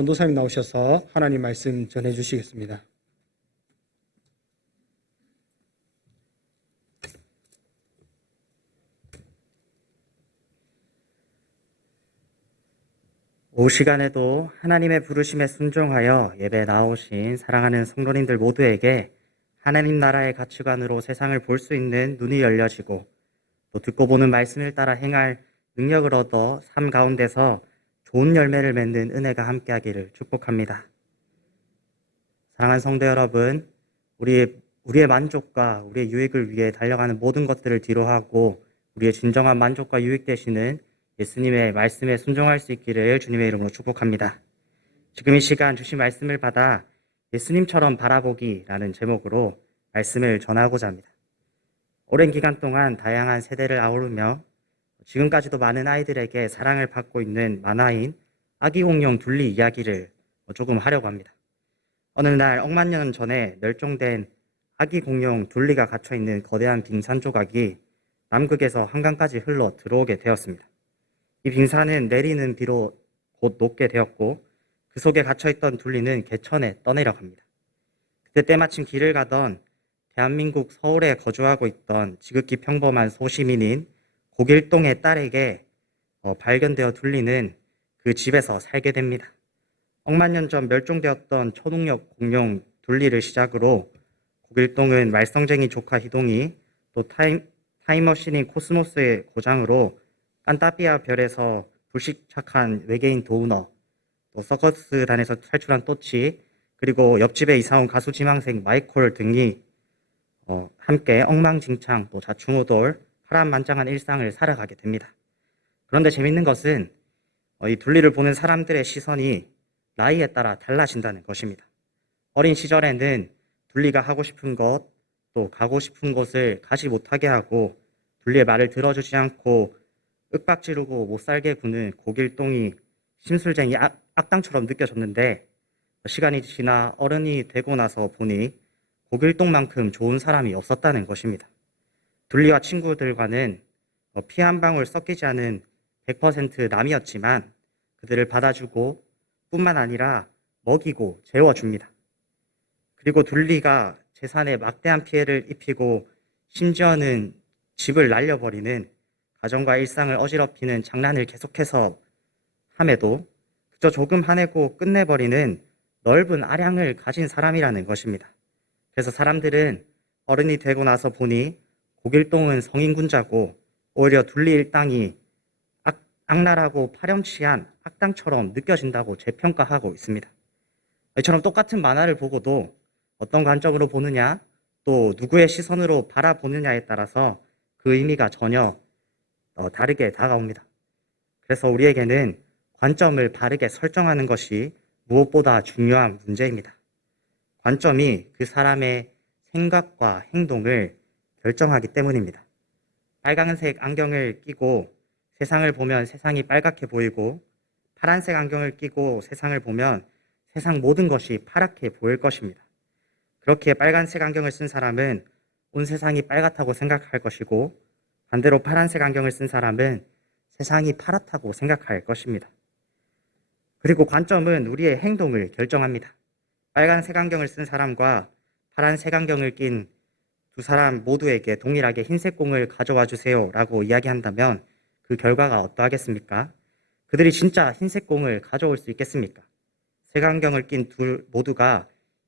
전도사님 나오셔서 하나님 말씀 전해 주시겠습니다. 오후 시간에도 하나님의 부르심에 순종하여 예배 나오신 사랑하는 성도님들 모두에게 하나님 나라의 가치관으로 세상을 볼 수 있는 눈이 열려지고 또 듣고 보는 말씀을 따라 행할 능력을 얻어 삶 가운데서 좋은 열매를 맺는 은혜가 함께하기를 축복합니다. 사랑하는 성도 여러분, 우리의 만족과 우리의 유익을 위해 달려가는 모든 것들을 뒤로하고 우리의 진정한 만족과 유익 되시는 예수님의 말씀에 순종할 수 있기를 주님의 이름으로 축복합니다. 지금 이 시간 주신 말씀을 받아 예수님처럼 바라보기라는 제목으로 말씀을 전하고자 합니다. 오랜 기간 동안 다양한 세대를 아우르며 지금까지도 많은 아이들에게 사랑을 받고 있는 만화인 아기 공룡 둘리 이야기를 조금 하려고 합니다. 어느 날 억만 년 전에 멸종된 아기 공룡 둘리가 갇혀있는 거대한 빙산 조각이 남극에서 한강까지 흘러 들어오게 되었습니다. 이 빙산은 내리는 비로 곧 녹게 되었고 그 속에 갇혀있던 둘리는 개천에 떠내려갑니다. 그때 때마침 길을 가던 대한민국 서울에 거주하고 있던 지극히 평범한 소시민인 고길동의 딸에게 발견되어 둘리는 그 집에서 살게 됩니다. 억만 년 전 멸종되었던 초능력 공룡 둘리를 시작으로 고길동은 말썽쟁이 조카 희동이 또 타임머신인 코스모스의 고장으로 깐따비아 별에서 불식착한 외계인 도우너, 또 서커스단에서 탈출한 또치, 그리고 옆집에 이사온 가수 지망생 마이콜 등이 함께 엉망진창 또 자충우돌 파란만장한 일상을 살아가게 됩니다. 그런데 재밌는 것은 이 둘리를 보는 사람들의 시선이 나이에 따라 달라진다는 것입니다. 어린 시절에는 둘리가 하고 싶은 것, 또 가고 싶은 곳을 가지 못하게 하고 둘리의 말을 들어주지 않고 윽박지르고 못살게 구는 고길동이 심술쟁이 악당처럼 느껴졌는데 시간이 지나 어른이 되고 나서 보니 고길동만큼 좋은 사람이 없었다는 것입니다. 둘리와 친구들과는 피 한 방울 섞이지 않은 100% 남이었지만 그들을 받아주고 뿐만 아니라 먹이고 재워줍니다. 그리고 둘리가 재산에 막대한 피해를 입히고 심지어는 집을 날려버리는 가정과 일상을 어지럽히는 장난을 계속해서 함에도 그저 조금 화내고 끝내버리는 넓은 아량을 가진 사람이라는 것입니다. 그래서 사람들은 어른이 되고 나서 보니 고길동은 성인군자고 오히려 둘리 일당이 악랄하고 파렴치한 악당처럼 느껴진다고 재평가하고 있습니다. 이처럼 똑같은 만화를 보고도 어떤 관점으로 보느냐 또 누구의 시선으로 바라보느냐에 따라서 그 의미가 전혀 다르게 다가옵니다. 그래서 우리에게는 관점을 바르게 설정하는 것이 무엇보다 중요한 문제입니다. 관점이 그 사람의 생각과 행동을 결정하기 때문입니다. 빨간색 안경을 끼고 세상을 보면 세상이 빨갛게 보이고 파란색 안경을 끼고 세상을 보면 세상 모든 것이 파랗게 보일 것입니다. 그렇게 빨간색 안경을 쓴 사람은 온 세상이 빨갛다고 생각할 것이고 반대로 파란색 안경을 쓴 사람은 세상이 파랗다고 생각할 것입니다. 그리고 관점은 우리의 행동을 결정합니다. 빨간색 안경을 쓴 사람과 파란색 안경을 낀 두 사람 모두에게 동일하게 흰색 공을 가져와 주세요 라고 이야기한다면 그 결과가 어떠하겠습니까? 그들이 진짜 흰색 공을 가져올 수 있겠습니까? 색안경을 낀 둘 모두가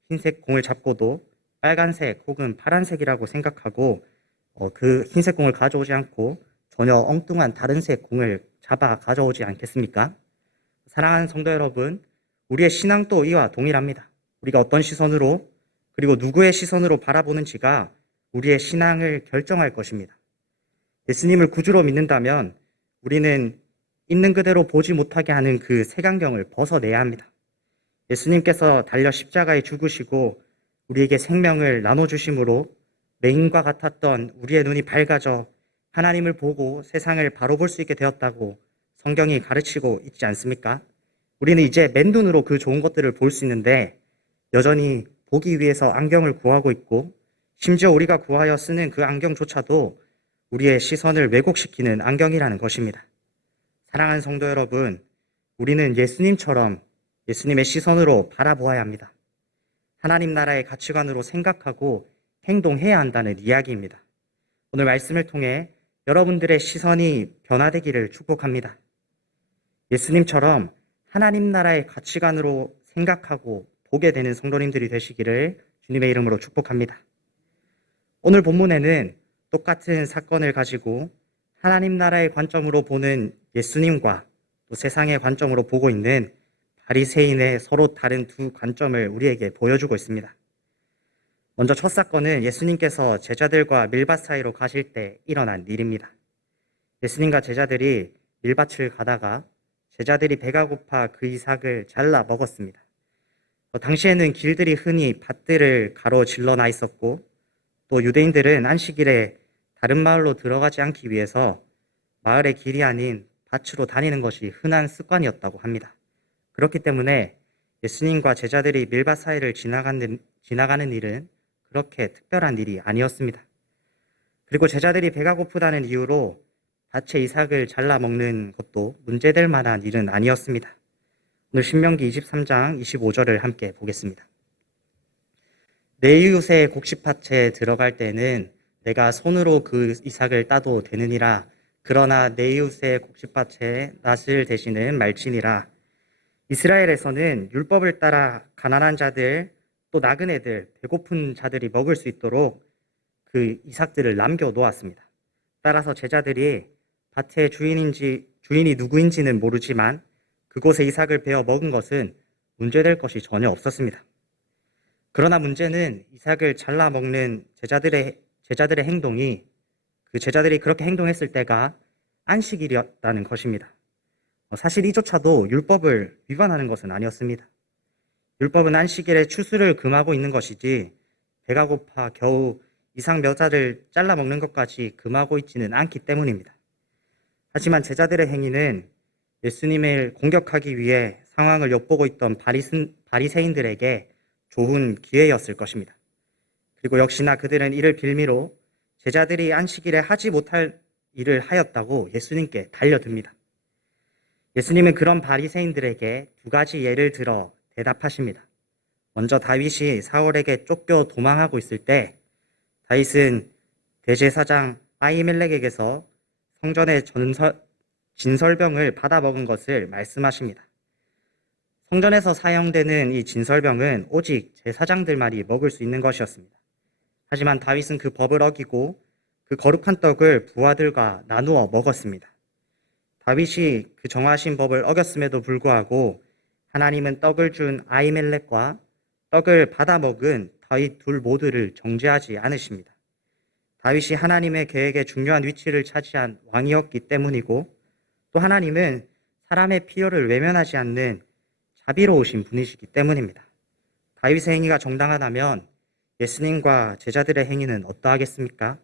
흰색 공을 잡고도 빨간색 혹은 파란색이라고 생각하고 그 흰색 공을 가져오지 않고 전혀 엉뚱한 다른 색 공을 잡아 가져오지 않겠습니까? 사랑하는 성도 여러분, 우리의 신앙도 이와 동일합니다. 우리가 어떤 시선으로 그리고 누구의 시선으로 바라보는지가 우리의 신앙을 결정할 것입니다. 예수님을 구주로 믿는다면 우리는 있는 그대로 보지 못하게 하는 그 색안경을 벗어내야 합니다. 예수님께서 달려 십자가에 죽으시고 우리에게 생명을 나눠주심으로 맹인과 같았던 우리의 눈이 밝아져 하나님을 보고 세상을 바로 볼 수 있게 되었다고 성경이 가르치고 있지 않습니까? 우리는 이제 맨눈으로 그 좋은 것들을 볼 수 있는데 여전히 보기 위해서 안경을 구하고 있고 심지어 우리가 구하여 쓰는 그 안경조차도 우리의 시선을 왜곡시키는 안경이라는 것입니다. 사랑하는 성도 여러분, 우리는 예수님처럼 예수님의 시선으로 바라보아야 합니다. 하나님 나라의 가치관으로 생각하고 행동해야 한다는 이야기입니다. 오늘 말씀을 통해 여러분들의 시선이 변화되기를 축복합니다. 예수님처럼 하나님 나라의 가치관으로 생각하고 보게 되는 성도님들이 되시기를 주님의 이름으로 축복합니다. 오늘 본문에는 똑같은 사건을 가지고 하나님 나라의 관점으로 보는 예수님과 또 세상의 관점으로 보고 있는 바리새인의 서로 다른 두 관점을 우리에게 보여주고 있습니다. 먼저 첫 사건은 예수님께서 제자들과 밀밭 사이로 가실 때 일어난 일입니다. 예수님과 제자들이 밀밭을 가다가 제자들이 배가 고파 그 이삭을 잘라 먹었습니다. 당시에는 길들이 흔히 밭들을 가로질러 나 있었고 또 유대인들은 안식일에 다른 마을로 들어가지 않기 위해서 마을의 길이 아닌 밭으로 다니는 것이 흔한 습관이었다고 합니다. 그렇기 때문에 예수님과 제자들이 밀밭 사이를 지나가는 일은 그렇게 특별한 일이 아니었습니다. 그리고 제자들이 배가 고프다는 이유로 밭의 이삭을 잘라 먹는 것도 문제될 만한 일은 아니었습니다. 오늘 신명기 23장 25절을 함께 보겠습니다. 내 이웃의 곡식밭에 들어갈 때는 내가 손으로 그 이삭을 따도 되느니라. 그러나 내 이웃의 곡식밭에 낫을 대시는 말지니라. 이스라엘에서는 율법을 따라 가난한 자들, 또 나그네들, 배고픈 자들이 먹을 수 있도록 그 이삭들을 남겨 놓았습니다. 따라서 제자들이 밭의 주인이 누구인지는 모르지만 그곳에 이삭을 베어 먹은 것은 문제될 것이 전혀 없었습니다. 그러나 문제는 이삭을 잘라 먹는 제자들의 행동이 그 제자들이 그렇게 행동했을 때가 안식일이었다는 것입니다. 사실 이조차도 율법을 위반하는 것은 아니었습니다. 율법은 안식일에 추수를 금하고 있는 것이지 배가 고파 겨우 이삭 몇 알을 잘라 먹는 것까지 금하고 있지는 않기 때문입니다. 하지만 제자들의 행위는 예수님을 공격하기 위해 상황을 엿보고 있던 바리새인들에게 좋은 기회였을 것입니다. 그리고 역시나 그들은 이를 빌미로 제자들이 안식일에 하지 못할 일을 하였다고 예수님께 달려듭니다. 예수님은 그런 바리새인들에게 두 가지 예를 들어 대답하십니다. 먼저 다윗이 사울에게 쫓겨 도망하고 있을 때 다윗은 대제사장 아히멜렉에게서 성전의 진설병을 받아먹은 것을 말씀하십니다. 성전에서 사용되는 이 진설병은 오직 제사장들만이 먹을 수 있는 것이었습니다. 하지만 다윗은 그 법을 어기고 그 거룩한 떡을 부하들과 나누어 먹었습니다. 다윗이 그 정하신 법을 어겼음에도 불구하고 하나님은 떡을 준 아히멜렉과 떡을 받아먹은 다윗 둘 모두를 정죄하지 않으십니다. 다윗이 하나님의 계획에 중요한 위치를 차지한 왕이었기 때문이고 또 하나님은 사람의 필요를 외면하지 않는 자비로우신 분이시기 때문입니다. 다윗의 행위가 정당하다면 예수님과 제자들의 행위는 어떠하겠습니까?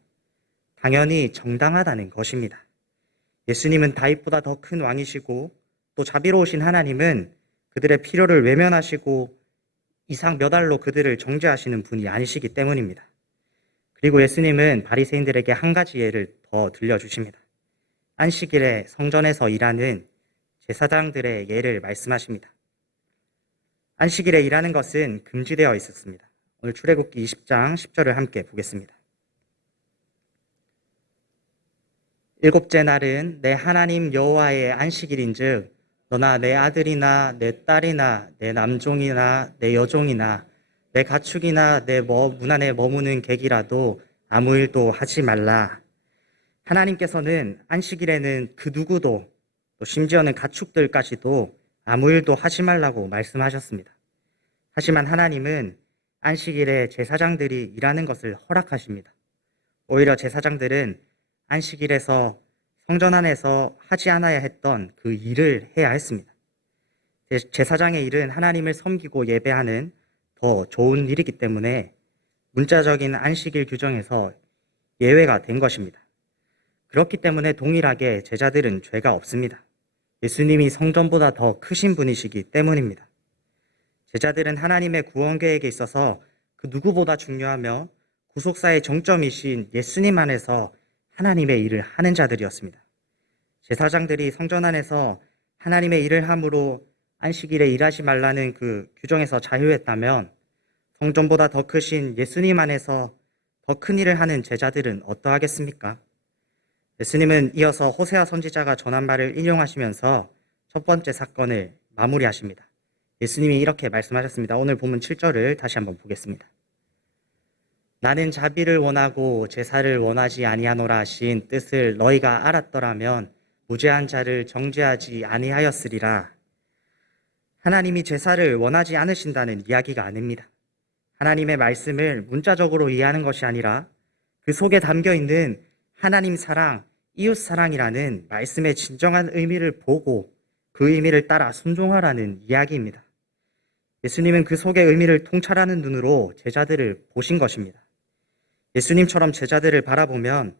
당연히 정당하다는 것입니다. 예수님은 다윗보다 더 큰 왕이시고 또 자비로우신 하나님은 그들의 필요를 외면하시고 이삭 몇 알로 그들을 정죄하시는 분이 아니시기 때문입니다. 그리고 예수님은 바리새인들에게 한 가지 예를 더 들려주십니다. 안식일에 성전에서 일하는 제사장들의 예를 말씀하십니다. 안식일에 일하는 것은 금지되어 있었습니다. 오늘 출애굽기 20장 10절을 함께 보겠습니다. 일곱째 날은 내 하나님 여호와의 안식일인즉 너나 내 아들이나 내 딸이나 내 남종이나 내 여종이나 내 가축이나 내 문 안에 머무는 객이라도 아무 일도 하지 말라. 하나님께서는 안식일에는 그 누구도 또 심지어는 가축들까지도 아무 일도 하지 말라고 말씀하셨습니다. 하지만 하나님은 안식일에 제사장들이 일하는 것을 허락하십니다. 오히려 제사장들은 안식일에서 성전 안에서 하지 않아야 했던 그 일을 해야 했습니다. 제사장의 일은 하나님을 섬기고 예배하는 더 좋은 일이기 때문에 문자적인 안식일 규정에서 예외가 된 것입니다. 그렇기 때문에 동일하게 제자들은 죄가 없습니다. 예수님이 성전보다 더 크신 분이시기 때문입니다. 제자들은 하나님의 구원 계획에 있어서 그 누구보다 중요하며 구속사의 정점이신 예수님 안에서 하나님의 일을 하는 자들이었습니다. 제사장들이 성전 안에서 하나님의 일을 함으로 안식일에 일하지 말라는 그 규정에서 자유했다면 성전보다 더 크신 예수님 안에서 더 큰 일을 하는 제자들은 어떠하겠습니까? 예수님은 이어서 호세아 선지자가 전한 말을 인용하시면서 첫 번째 사건을 마무리하십니다. 예수님이 이렇게 말씀하셨습니다. 오늘 본문 7절을 다시 한번 보겠습니다. 나는 자비를 원하고 제사를 원하지 아니하노라 하신 뜻을 너희가 알았더라면 무죄한 자를 정죄하지 아니하였으리라. 하나님이 제사를 원하지 않으신다는 이야기가 아닙니다. 하나님의 말씀을 문자적으로 이해하는 것이 아니라 그 속에 담겨 있는 하나님 사랑, 이웃 사랑이라는 말씀의 진정한 의미를 보고 그 의미를 따라 순종하라는 이야기입니다. 예수님은 그 속의 의미를 통찰하는 눈으로 제자들을 보신 것입니다. 예수님처럼 제자들을 바라보면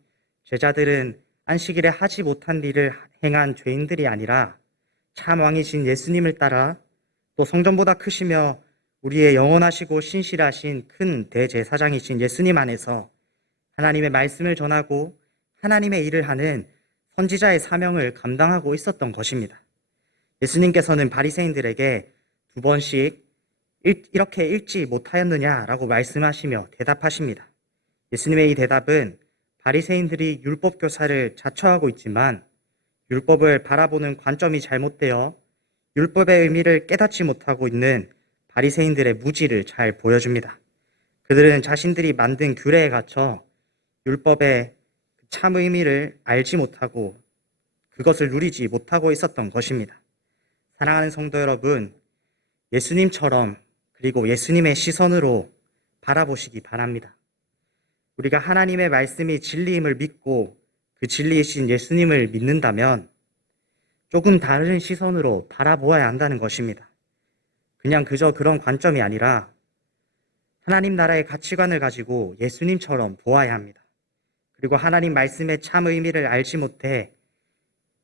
제자들은 안식일에 하지 못한 일을 행한 죄인들이 아니라 참 왕이신 예수님을 따라 또 성전보다 크시며 우리의 영원하시고 신실하신 큰 대제사장이신 예수님 안에서 하나님의 말씀을 전하고 하나님의 일을 하는 선지자의 사명을 감당하고 있었던 것입니다. 예수님께서는 바리새인들에게 두 번씩 이렇게 읽지 못하였느냐라고 말씀하시며 대답하십니다. 예수님의 이 대답은 바리새인들이 율법 교사를 자처하고 있지만 율법을 바라보는 관점이 잘못되어 율법의 의미를 깨닫지 못하고 있는 바리새인들의 무지를 잘 보여줍니다. 그들은 자신들이 만든 규례에 갇혀 율법의 참 의미를 알지 못하고 그것을 누리지 못하고 있었던 것입니다. 사랑하는 성도 여러분, 예수님처럼 그리고 예수님의 시선으로 바라보시기 바랍니다. 우리가 하나님의 말씀이 진리임을 믿고 그 진리이신 예수님을 믿는다면 조금 다른 시선으로 바라보아야 한다는 것입니다. 그냥 그저 그런 관점이 아니라 하나님 나라의 가치관을 가지고 예수님처럼 보아야 합니다. 그리고 하나님 말씀의 참 의미를 알지 못해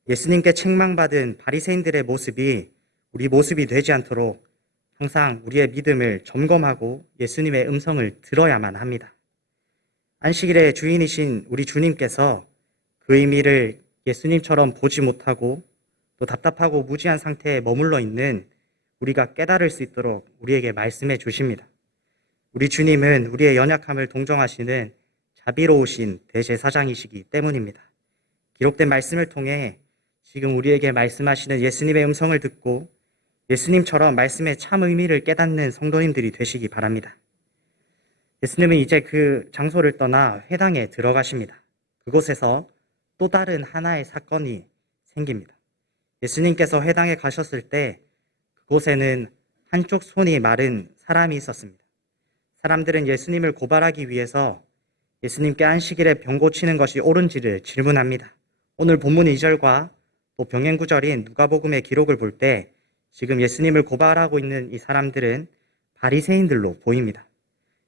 예수님께 책망받은 바리새인들의 모습이 우리 모습이 되지 않도록 항상 우리의 믿음을 점검하고 예수님의 음성을 들어야만 합니다. 안식일의 주인이신 우리 주님께서 그 의미를 예수님처럼 보지 못하고 또 답답하고 무지한 상태에 머물러 있는 우리가 깨달을 수 있도록 우리에게 말씀해 주십니다. 우리 주님은 우리의 연약함을 동정하시는 자비로우신 대제사장이시기 때문입니다. 기록된 말씀을 통해 지금 우리에게 말씀하시는 예수님의 음성을 듣고 예수님처럼 말씀의 참 의미를 깨닫는 성도님들이 되시기 바랍니다. 예수님은 이제 그 장소를 떠나 회당에 들어가십니다. 그곳에서 또 다른 하나의 사건이 생깁니다. 예수님께서 회당에 가셨을 때 그곳에는 한쪽 손이 마른 사람이 있었습니다. 사람들은 예수님을 고발하기 위해서 예수님께 안식일에 병 고치는 것이 옳은지를 질문합니다. 오늘 본문 2절과 또 병행 구절인 누가복음의 기록을 볼 때 지금 예수님을 고발하고 있는 이 사람들은 바리새인들로 보입니다.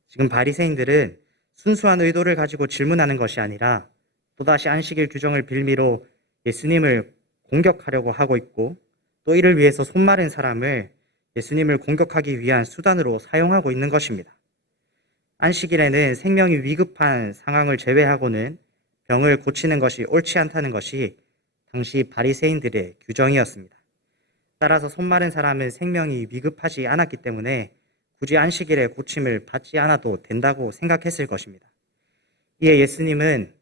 지금 바리새인들은 순수한 의도를 가지고 질문하는 것이 아니라 또다시 안식일 규정을 빌미로 예수님을 공격하려고 하고 있고 또 이를 위해서 손 마른 사람을 예수님을 공격하기 위한 수단으로 사용하고 있는 것입니다. 안식일에는 생명이 위급한 상황을 제외하고는 병을 고치는 것이 옳지 않다는 것이 당시 바리새인들의 규정이었습니다. 따라서 손 마른 사람은 생명이 위급하지 않았기 때문에 굳이 안식일에 고침을 받지 않아도 된다고 생각했을 것입니다. 이에 예수님은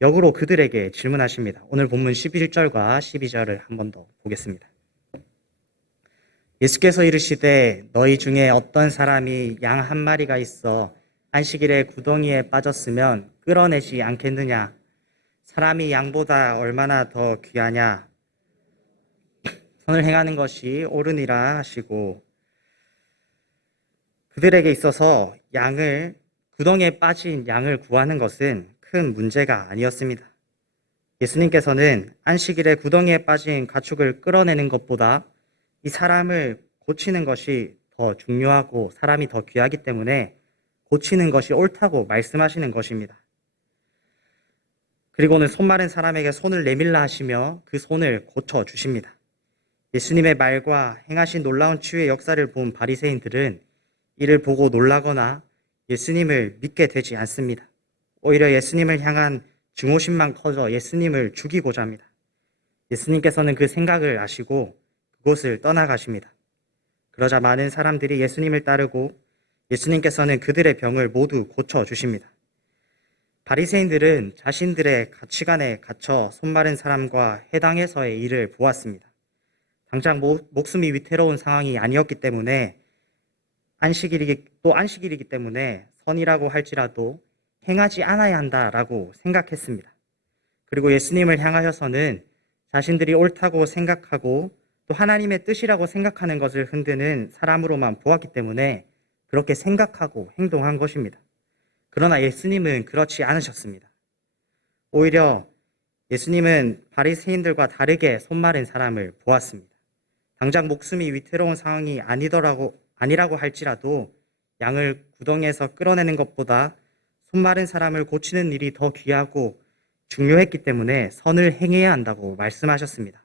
역으로 그들에게 질문하십니다. 오늘 본문 11절과 12절을 한 번 더 보겠습니다. 예수께서 이르시되 너희 중에 어떤 사람이 양 한 마리가 있어 안식일에 구덩이에 빠졌으면 끌어내지 않겠느냐? 사람이 양보다 얼마나 더 귀하냐? 선을 행하는 것이 옳으니라 하시고 그들에게 있어서 구덩이에 빠진 양을 구하는 것은 큰 문제가 아니었습니다. 예수님께서는 안식일에 구덩이에 빠진 가축을 끌어내는 것보다 이 사람을 고치는 것이 더 중요하고 사람이 더 귀하기 때문에 고치는 것이 옳다고 말씀하시는 것입니다. 그리고는 손 마른 사람에게 손을 내밀라 하시며 그 손을 고쳐주십니다. 예수님의 말과 행하신 놀라운 치유의 역사를 본 바리새인들은 이를 보고 놀라거나 예수님을 믿게 되지 않습니다. 오히려 예수님을 향한 증오심만 커져 예수님을 죽이고자 합니다. 예수님께서는 그 생각을 아시고 그곳을 떠나가십니다. 그러자 많은 사람들이 예수님을 따르고 예수님께서는 그들의 병을 모두 고쳐주십니다. 바리새인들은 자신들의 가치관에 갇혀 손마른 사람과 해당해서의 일을 보았습니다. 당장 목숨이 위태로운 상황이 아니었기 때문에 안식일이기 때문에 선이라고 할지라도 행하지 않아야 한다라고 생각했습니다. 그리고 예수님을 향하여서는 자신들이 옳다고 생각하고 또 하나님의 뜻이라고 생각하는 것을 흔드는 사람으로만 보았기 때문에 그렇게 생각하고 행동한 것입니다. 그러나 예수님은 그렇지 않으셨습니다. 오히려 예수님은 바리새인들과 다르게 손마른 사람을 보았습니다. 당장 목숨이 위태로운 상황이 아니라고 할지라도 양을 구덩이에서 끌어내는 것보다 손마른 사람을 고치는 일이 더 귀하고 중요했기 때문에 선을 행해야 한다고 말씀하셨습니다.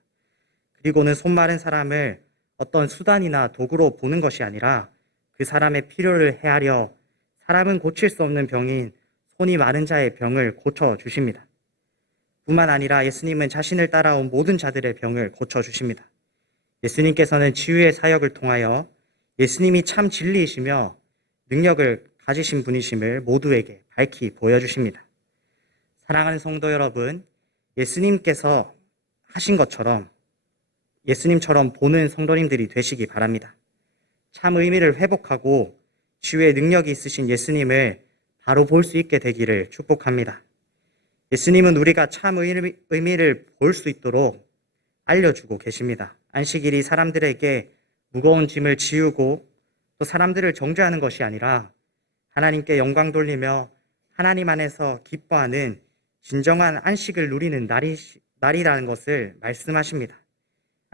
그리고는 손마른 사람을 어떤 수단이나 도구로 보는 것이 아니라 그 사람의 필요를 헤아려 사람은 고칠 수 없는 병인 손이 마른 자의 병을 고쳐주십니다. 뿐만 아니라 예수님은 자신을 따라온 모든 자들의 병을 고쳐주십니다. 예수님께서는 치유의 사역을 통하여 예수님이 참 진리이시며 능력을 가지신 분이심을 모두에게 밝히 보여주십니다. 사랑하는 성도 여러분, 예수님께서 하신 것처럼 예수님처럼 보는 성도님들이 되시기 바랍니다. 참 의미를 회복하고 치유의 능력이 있으신 예수님을 바로 볼 수 있게 되기를 축복합니다. 예수님은 우리가 참 의미를 볼 수 있도록 알려주고 계십니다. 안식일이 사람들에게 무거운 짐을 지우고 또 사람들을 정죄하는 것이 아니라 하나님께 영광 돌리며 하나님 안에서 기뻐하는 진정한 안식을 누리는 날이라는 것을 말씀하십니다.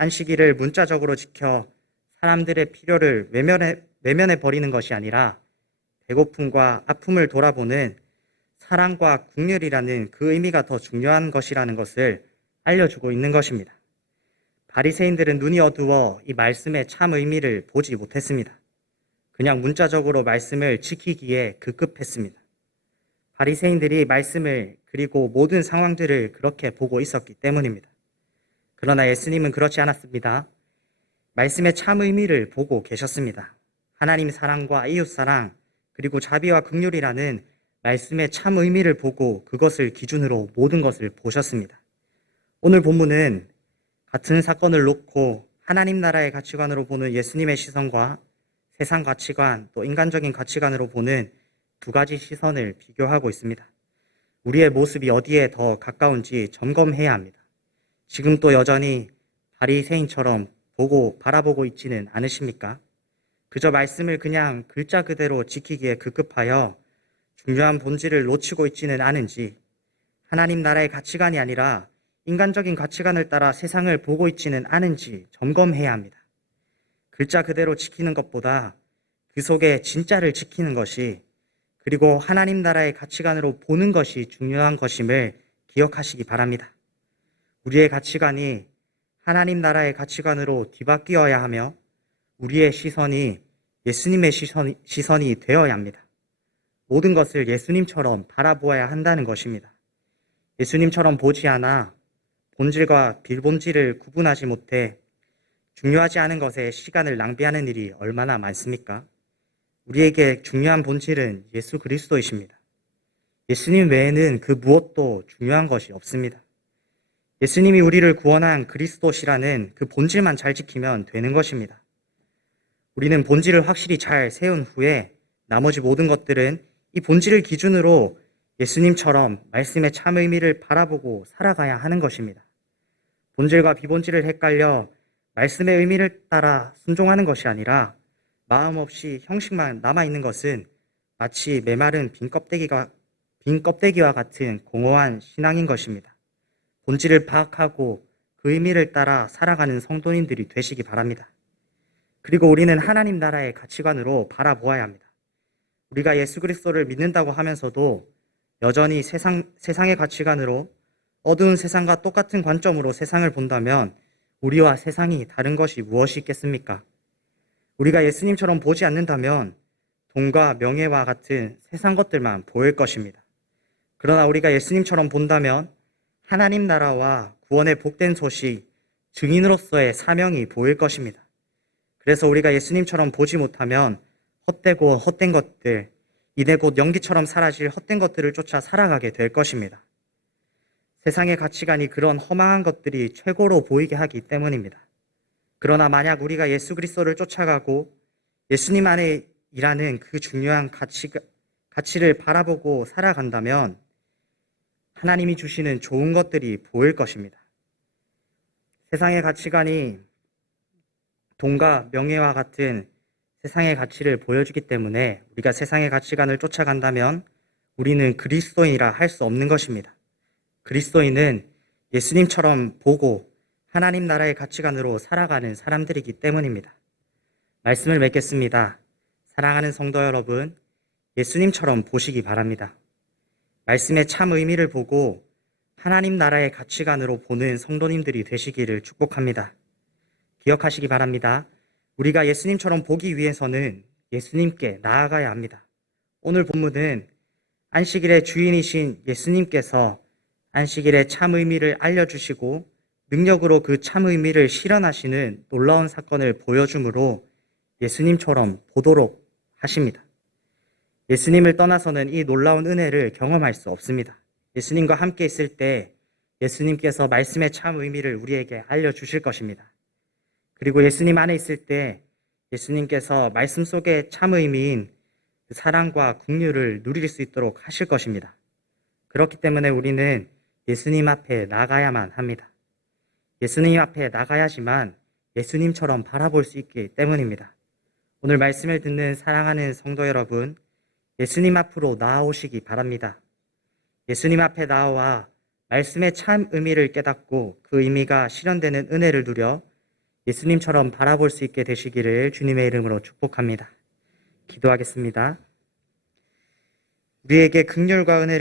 안식일을 문자적으로 지켜 사람들의 필요를 외면해 버리는 것이 아니라 배고픔과 아픔을 돌아보는 사랑과 긍휼이라는 그 의미가 더 중요한 것이라는 것을 알려주고 있는 것입니다. 바리새인들은 눈이 어두워 이 말씀의 참 의미를 보지 못했습니다. 그냥 문자적으로 말씀을 지키기에 급급했습니다. 바리새인들이 말씀을 그리고 모든 상황들을 그렇게 보고 있었기 때문입니다. 그러나 예수님은 그렇지 않았습니다. 말씀의 참 의미를 보고 계셨습니다. 하나님 사랑과 이웃 사랑 그리고 자비와 긍휼이라는 말씀의 참 의미를 보고 그것을 기준으로 모든 것을 보셨습니다. 오늘 본문은 같은 사건을 놓고 하나님 나라의 가치관으로 보는 예수님의 시선과 세상 가치관 또 인간적인 가치관으로 보는 두 가지 시선을 비교하고 있습니다. 우리의 모습이 어디에 더 가까운지 점검해야 합니다. 지금 또 여전히 바리새인처럼 바라보고 있지는 않으십니까? 그저 말씀을 그냥 글자 그대로 지키기에 급급하여 중요한 본질을 놓치고 있지는 않은지, 하나님 나라의 가치관이 아니라 인간적인 가치관을 따라 세상을 보고 있지는 않은지 점검해야 합니다. 글자 그대로 지키는 것보다 그 속에 진짜를 지키는 것이, 그리고 하나님 나라의 가치관으로 보는 것이 중요한 것임을 기억하시기 바랍니다. 우리의 가치관이 하나님 나라의 가치관으로 뒤바뀌어야 하며 우리의 시선이 예수님의 시선이 되어야 합니다. 모든 것을 예수님처럼 바라보아야 한다는 것입니다. 예수님처럼 보지 않아 본질과 비본질을 구분하지 못해 중요하지 않은 것에 시간을 낭비하는 일이 얼마나 많습니까? 우리에게 중요한 본질은 예수 그리스도이십니다. 예수님 외에는 그 무엇도 중요한 것이 없습니다. 예수님이 우리를 구원한 그리스도시라는 그 본질만 잘 지키면 되는 것입니다. 우리는 본질을 확실히 잘 세운 후에 나머지 모든 것들은 이 본질을 기준으로 예수님처럼 말씀의 참 의미를 바라보고 살아가야 하는 것입니다. 본질과 비본질을 헷갈려 말씀의 의미를 따라 순종하는 것이 아니라 마음 없이 형식만 남아있는 것은 마치 메마른 빈 껍데기와 같은 공허한 신앙인 것입니다. 본질을 파악하고 그 의미를 따라 살아가는 성도님들이 되시기 바랍니다. 그리고 우리는 하나님 나라의 가치관으로 바라보아야 합니다. 우리가 예수 그리스도를 믿는다고 하면서도 여전히 세상의 가치관으로 어두운 세상과 똑같은 관점으로 세상을 본다면 우리와 세상이 다른 것이 무엇이 있겠습니까? 우리가 예수님처럼 보지 않는다면 돈과 명예와 같은 세상 것들만 보일 것입니다. 그러나 우리가 예수님처럼 본다면 하나님 나라와 구원의 복된 소식, 증인으로서의 사명이 보일 것입니다. 그래서 우리가 예수님처럼 보지 못하면 헛되고 헛된 것들, 이내 곧 연기처럼 사라질 헛된 것들을 쫓아 살아가게 될 것입니다. 세상의 가치관이 그런 허망한 것들이 최고로 보이게 하기 때문입니다. 그러나 만약 우리가 예수 그리스도를 쫓아가고 예수님 안에 일하는 그 중요한 가치를 바라보고 살아간다면 하나님이 주시는 좋은 것들이 보일 것입니다. 세상의 가치관이 돈과 명예와 같은 세상의 가치를 보여주기 때문에 우리가 세상의 가치관을 쫓아간다면 우리는 그리스도인이라 할 수 없는 것입니다. 그리스도인은 예수님처럼 보고 하나님 나라의 가치관으로 살아가는 사람들이기 때문입니다. 말씀을 맺겠습니다. 사랑하는 성도 여러분, 예수님처럼 보시기 바랍니다. 말씀의 참 의미를 보고 하나님 나라의 가치관으로 보는 성도님들이 되시기를 축복합니다. 기억하시기 바랍니다. 우리가 예수님처럼 보기 위해서는 예수님께 나아가야 합니다. 오늘 본문은 안식일의 주인이신 예수님께서 안식일의 참 의미를 알려주시고 능력으로 그 참 의미를 실현하시는 놀라운 사건을 보여주므로 예수님처럼 보도록 하십니다. 예수님을 떠나서는 이 놀라운 은혜를 경험할 수 없습니다. 예수님과 함께 있을 때 예수님께서 말씀의 참 의미를 우리에게 알려주실 것입니다. 그리고 예수님 안에 있을 때 예수님께서 말씀 속의 참 의미인 그 사랑과 긍휼을 누릴 수 있도록 하실 것입니다. 그렇기 때문에 우리는 예수님 앞에 나가야만 합니다. 예수님 앞에 나가야지만 예수님처럼 바라볼 수 있기 때문입니다. 오늘 말씀을 듣는 사랑하는 성도 여러분, 예수님 앞으로 나아오시기 바랍니다. 예수님 앞에 나와 말씀의 참 의미를 깨닫고 그 의미가 실현되는 은혜를 누려 예수님처럼 바라볼 수 있게 되시기를 주님의 이름으로 축복합니다. 기도하겠습니다. 우리에게 긍휼과 은혜를